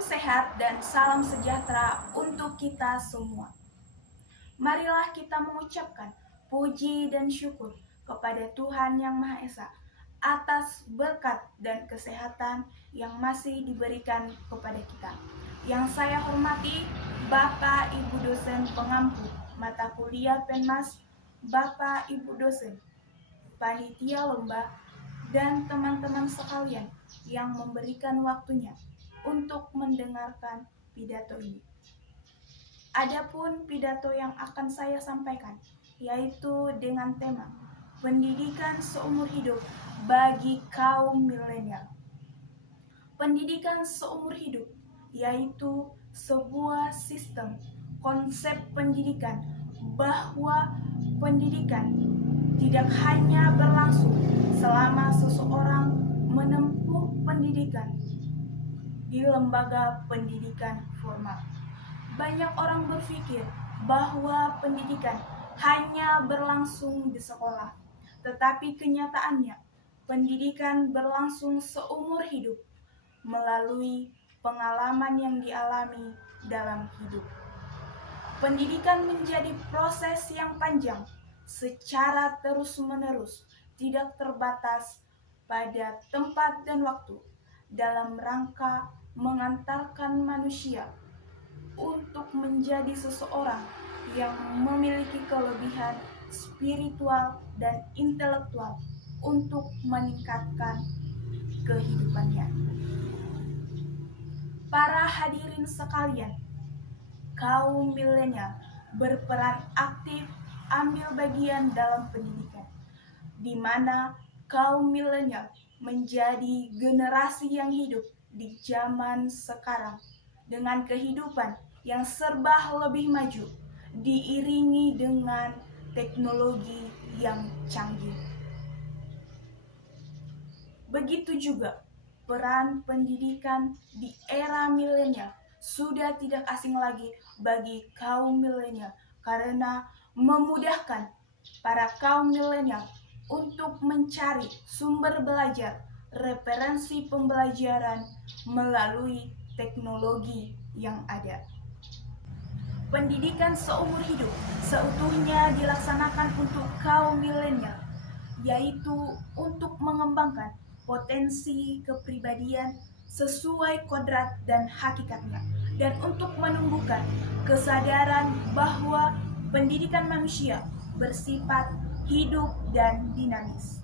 Salam sehat dan salam sejahtera untuk kita semua. Marilah kita mengucapkan puji dan syukur kepada Tuhan Yang Maha Esa atas berkat dan kesehatan yang masih diberikan kepada kita. Yang saya hormati Bapak Ibu dosen pengampu mata kuliah Penmas, Bapak Ibu dosen, panitia lomba, dan teman-teman sekalian yang memberikan waktunya untuk mendengarkan pidato ini. Adapun pidato yang akan saya sampaikan yaitu dengan tema pendidikan seumur hidup bagi kaum milenial. Pendidikan seumur hidup yaitu sebuah sistem konsep pendidikan bahwa pendidikan tidak hanya berlangsung selama seseorang menempuh pendidikan di lembaga pendidikan formal. Banyak orang berpikir bahwa pendidikan hanya berlangsung di sekolah, tetapi kenyataannya pendidikan berlangsung seumur hidup melalui pengalaman yang dialami dalam hidup. Pendidikan menjadi proses yang panjang secara terus-menerus, tidak terbatas pada tempat dan waktu, dalam rangka mengantarkan manusia untuk menjadi seseorang yang memiliki kelebihan spiritual dan intelektual untuk meningkatkan kehidupannya. Para hadirin sekalian, kaum milenial berperan aktif ambil bagian dalam pendidikan, di mana kaum milenial menjadi generasi yang hidup di zaman sekarang dengan kehidupan yang serba lebih maju, diiringi dengan teknologi yang canggih. Begitu juga peran pendidikan di era milenial sudah tidak asing lagi bagi kaum milenial karena memudahkan para kaum milenial untuk mencari sumber belajar, referensi pembelajaran melalui teknologi yang ada. Pendidikan seumur hidup seutuhnya dilaksanakan untuk kaum milenial, yaitu untuk mengembangkan potensi kepribadian sesuai kodrat dan hakikatnya, dan untuk menumbuhkan kesadaran bahwa pendidikan manusia bersifat hidup dan dinamis.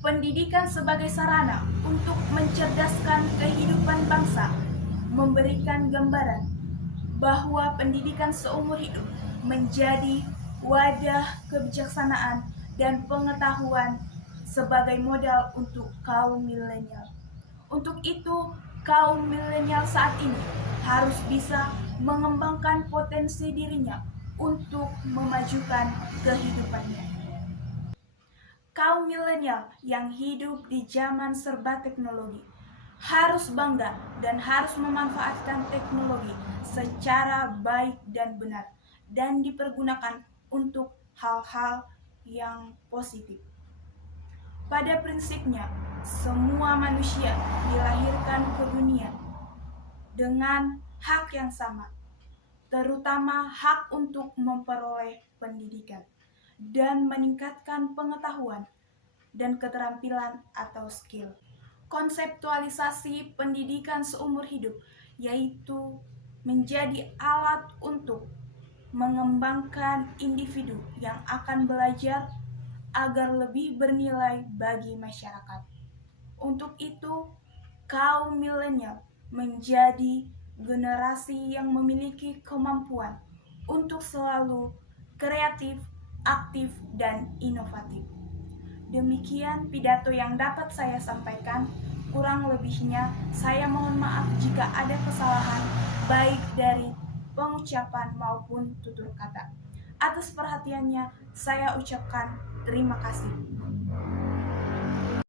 Pendidikan sebagai sarana untuk mencerdaskan kehidupan bangsa memberikan gambaran bahwa pendidikan seumur hidup menjadi wadah kebijaksanaan dan pengetahuan sebagai modal untuk kaum milenial. Untuk itu, kaum milenial saat ini harus bisa mengembangkan potensi dirinya untuk memajukan kehidupannya. Kaum milenial yang hidup di zaman serba teknologi harus bangga dan harus memanfaatkan teknologi secara baik dan benar dan dipergunakan untuk hal-hal yang positif. Pada prinsipnya, semua manusia dilahirkan ke dunia dengan hak yang sama, terutama hak untuk memperoleh pendidikan dan meningkatkan pengetahuan dan keterampilan atau skill. Konseptualisasi pendidikan seumur hidup yaitu menjadi alat untuk mengembangkan individu yang akan belajar agar lebih bernilai bagi masyarakat. Untuk itu, kaum milenial menjadi generasi yang memiliki kemampuan untuk selalu kreatif, aktif, dan inovatif. Demikian pidato yang dapat saya sampaikan. Kurang lebihnya saya mohon maaf jika ada kesalahan baik dari pengucapan maupun tutur kata. Atas perhatiannya saya ucapkan terima kasih.